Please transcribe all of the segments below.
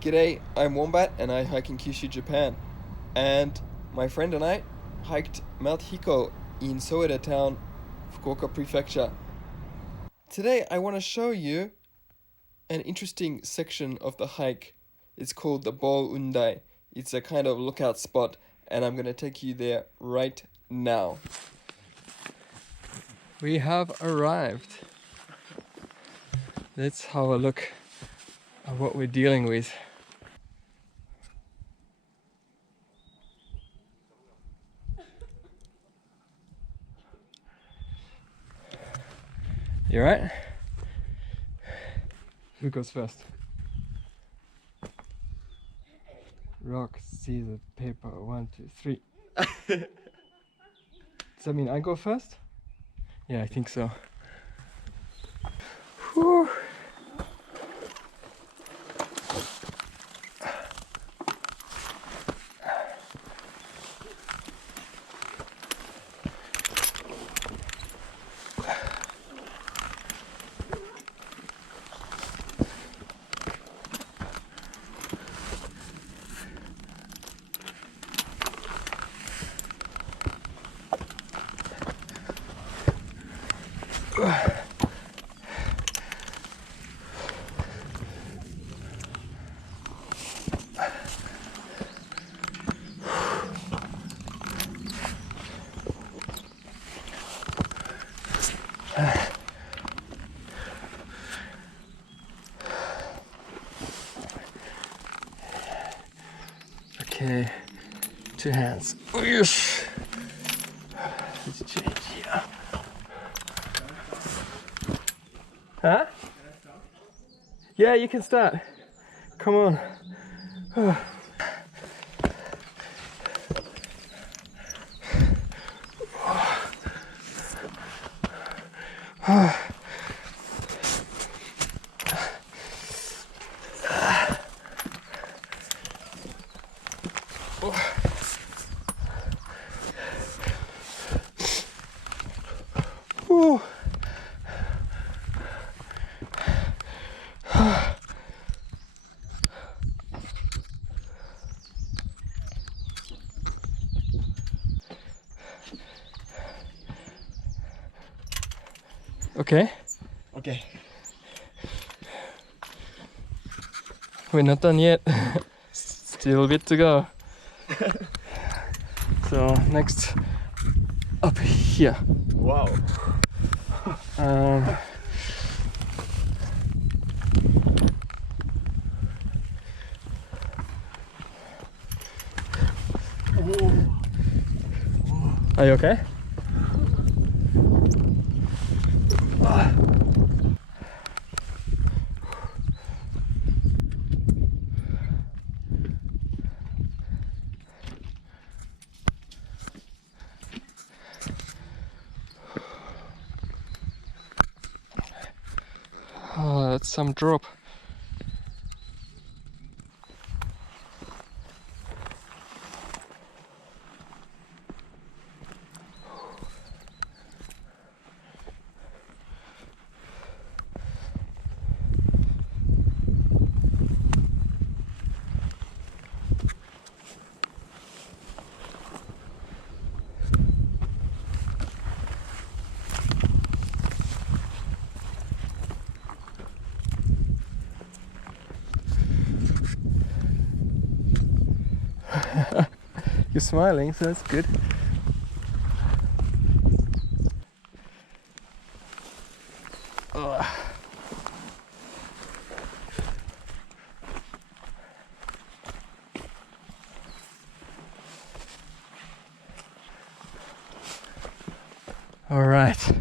G'day, I'm Wombat and I hike in Kyushu, Japan. And my friend and I hiked Mount Hiko in Soeda town, Fukuoka prefecture. Today I want to show you an interesting section of the hike. It's called the Bouundai. It's a kind of lookout spot and I'm going to take you there right now. We have arrived. Let's have a look at what we're dealing with. You right? Who goes first? Rock, scissors, paper, 1, 2, 3. Does that mean I go first? Yeah, I think so. Whew. Okay, 2 hands. Yes. Let's change here. Huh? Yeah, you can start. Come on. Okay. Okay. We're not done yet. Still a bit to go. So next, up here. Wow. Are you okay? Oh, that's some drop. You're smiling, so that's good. Ugh. All right.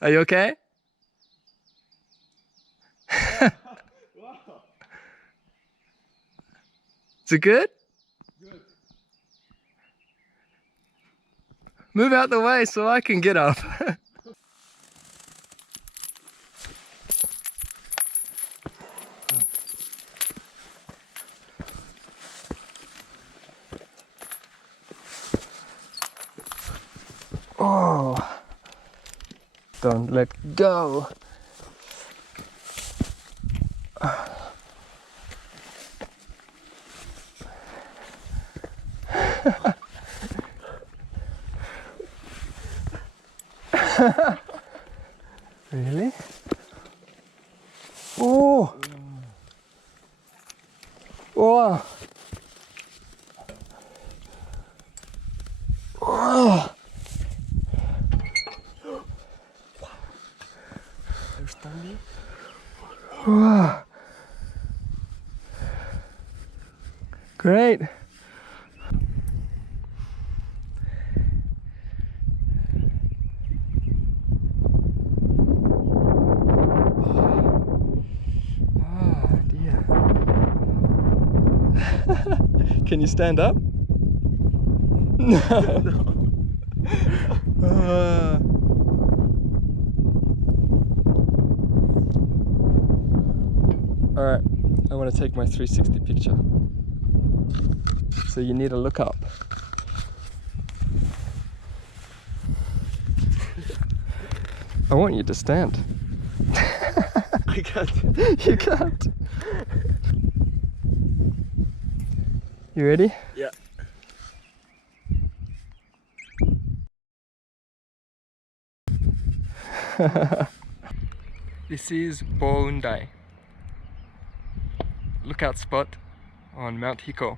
Are you okay? Wow. Is it good? Good. Move out the way so I can get up. Oh, don't let go. Really? Oh! Wow! Oh! Wow! Great! Can you stand up? No. Alright, I want to take my 360 picture. So you need to look up. I want you to stand. I can't. You can't. You ready? Yeah. This is Bouundai, lookout spot on Mount Hiko.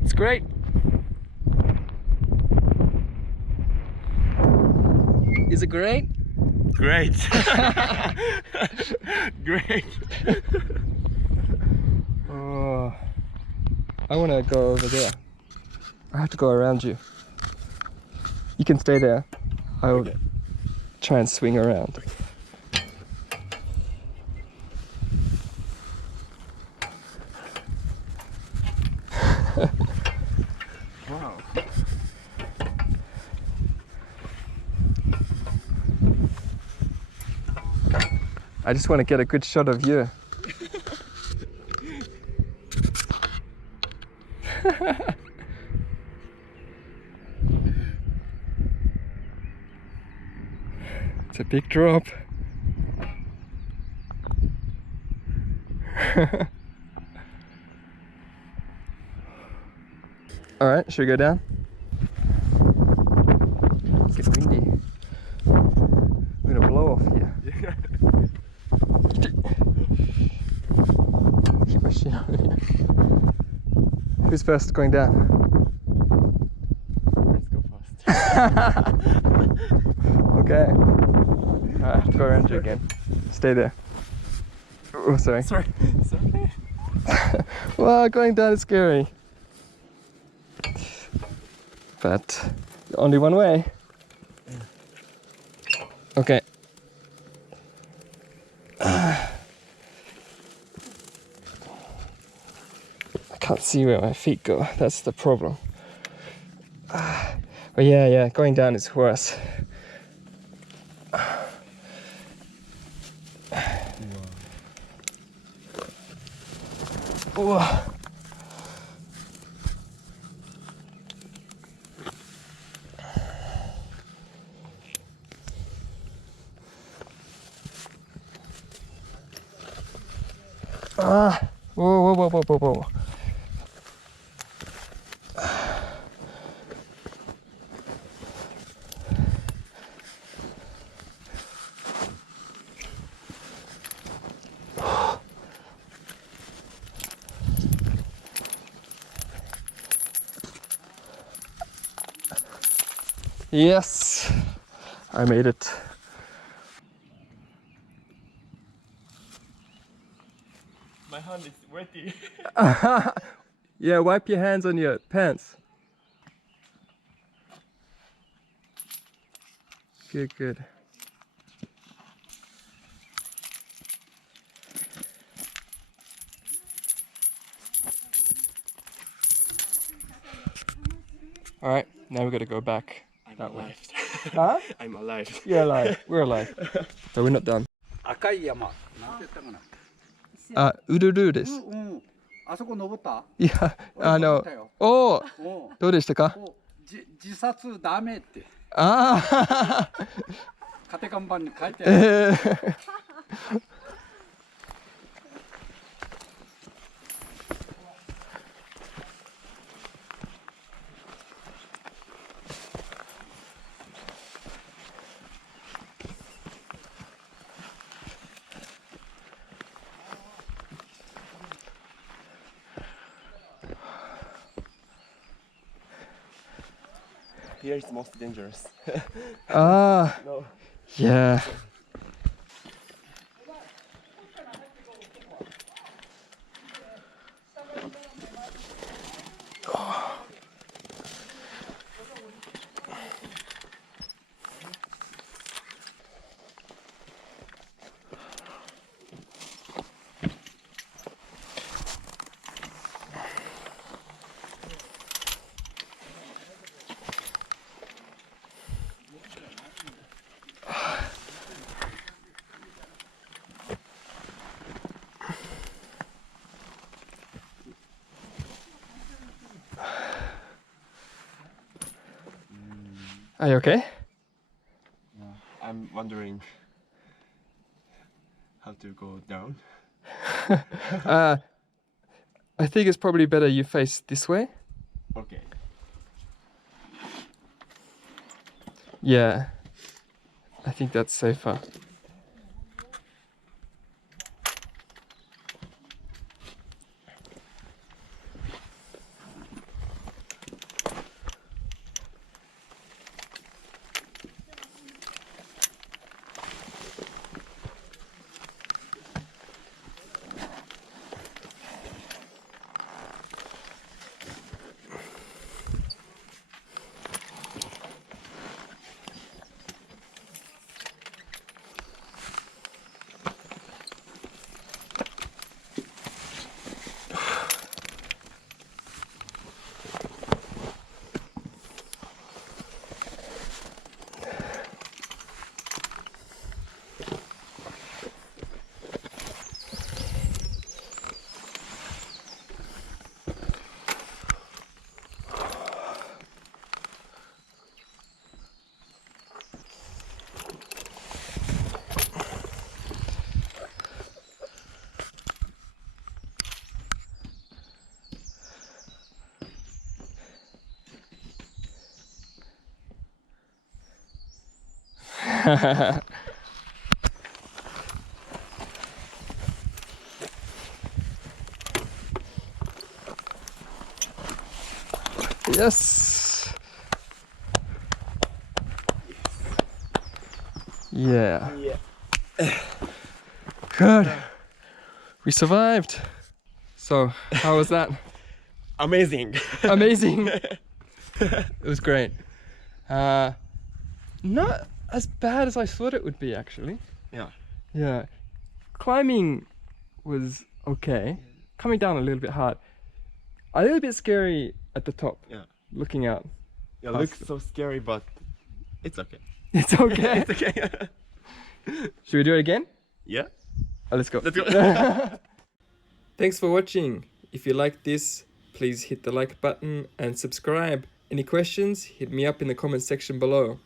It's great. Is it great? Great. Great. Oh, I want to go over there. I have to go around you. You can stay there. I'll try and swing around. Wow. I just want to get a good shot of you. It's a big drop. Alright, should we go down? It's getting windy. We're gonna blow off here. Keep my shit on here. Who's first going down? Let's go fast. Okay. I have to go around you again. Stay there. Oh, sorry. Sorry. Sorry. Well, going down is scary. But only one way. Okay. I can't see where my feet go. That's the problem. But yeah, going down is worse. Whoa. Whoa. Yes, I made it. My hand is wetty. Yeah, wipe your hands on your pants. Good. All right, now we got to go back that way. Alive. Huh? I'm alive. You're alive. We're alive. So we're not done. 赤い山。なんて言ったかな。あ、ウルルです。うん。あそこ登った？いや、登ったよ。おお、おどうでしたか？自殺ダメって。ああ、家庭看板に書いてある。Here is most dangerous. Ah, No. yeah. Are you okay? I'm wondering how to go down. I think it's probably better you face this way. Okay. Yeah, I think that's safer. Yes. Yeah. Good. We survived. So, how was that? Amazing. Amazing. It was great. Not as bad as I thought it would be, actually. Yeah. Yeah. Climbing was okay. Coming down a little bit hard. A little bit scary at the top. Yeah. Looking out. It looks so scary, but it's okay. It's okay. It's okay. Should we do it again? Yeah. Let's go. Let's go. Thanks for watching. If you liked this, please hit the like button and subscribe. Any questions? Hit me up in the comment section below.